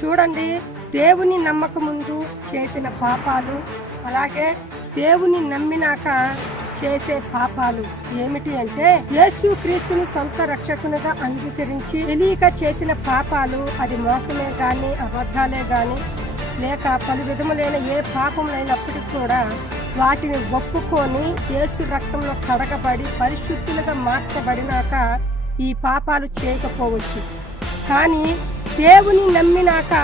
చూడండి, దేవుని నమ్మక ముందు చేసిన పాపాలు, అలాగే దేవుని నమ్మినాక చేసే పాపాలు ఏమిటి అంటే, యేసు క్రీస్తుని సొంత రక్షకునిగా అంగీకరించి తెలియక చేసిన పాపాలు, అది మోసమే గాని అబద్ధాలే గాని లేక పలు విధములైన ఏ పాపములైనప్పటికీ కూడా వాటిని ఒప్పుకొని యేసు రక్తంలో కడగబడి పరిశుద్ధులుగా మార్చబడినాక ఈ పాపాలు చేయకపోవచ్చు. కానీ దేవుని నమ్మినాక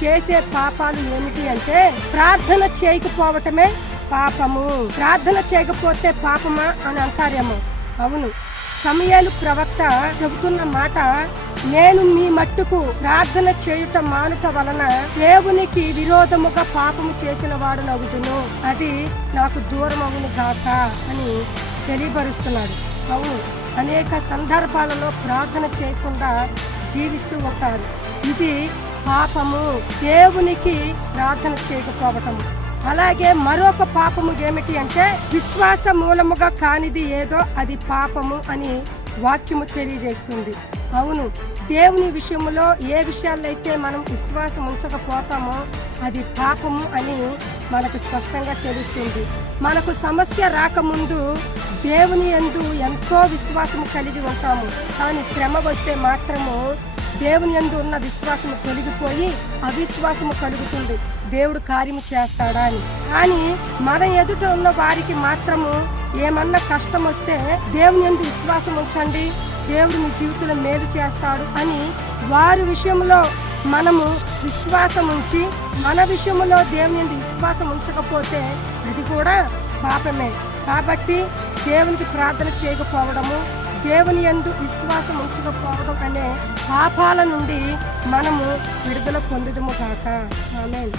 చేసే పాపాలు ఏమిటి అంటే, ప్రార్థన చేయకపోవటమే పాపము. ప్రార్థన చేయకపోతే పాపమా అని అంటారేమో. అవును, సమూయేలు ప్రవక్త చెబుతున్న మాట, నేను మీ మట్టుకు ప్రార్థన చేయుట మానుట వలన దేవునికి విరోధముగా పాపము చేసిన వాడు నగుదును, అది నాకు దూరమగును గాక అని తెలియపరుస్తున్నాడు. అవును, అనేక సందర్భాలలో ప్రార్థన చేయకుండా జీవిస్తూ ఉంటారు. ఇది పాపము, దేవునికి ప్రార్థన చేయకపోవటం. అలాగే మరొక పాపము ఏమిటి అంటే, విశ్వాస మూలముగా కానిది ఏదో అది పాపము అని వాక్యము తెలియజేస్తుంది. అవును, దేవుని విషయంలో ఏ విషయాల్లో అయితే మనం విశ్వాసం ఉంచకపోతామో అది పాపము అని మనకు స్పష్టంగా తెలుస్తుంది. మనకు సమస్య రాకముందు దేవుని యందు ఎంతో విశ్వాసము కలిగి ఉంటాము. కానీ శ్రమ వస్తే మాత్రము దేవుని యందు ఉన్న విశ్వాసము తొలగిపోయి అవిశ్వాసము కలుగుతుంది, దేవుడు కార్యము చేస్తాడా అని. కానీ మన ఎదుట ఉన్న వారికి మాత్రము ఏమన్నా కష్టం వస్తే దేవుని యందు విశ్వాసం ఉంచండి, దేవుడు మీ జీవితంలో మేలు చేస్తాడు అని వారి విషయంలో మనము విశ్వాసం ఉంచి మన విషయంలో దేవుని యందు విశ్వాసం ఉంచకపోతే అది కూడా పాపమే. కాబట్టి దేవునికి ప్రార్థన చేయకపోవడము, దేవుని యందు విశ్వాసం ఉంచకపోవడం అనే పాపాల నుండి మనము విడుదల పొందుదుము కాక. ఆమేన్.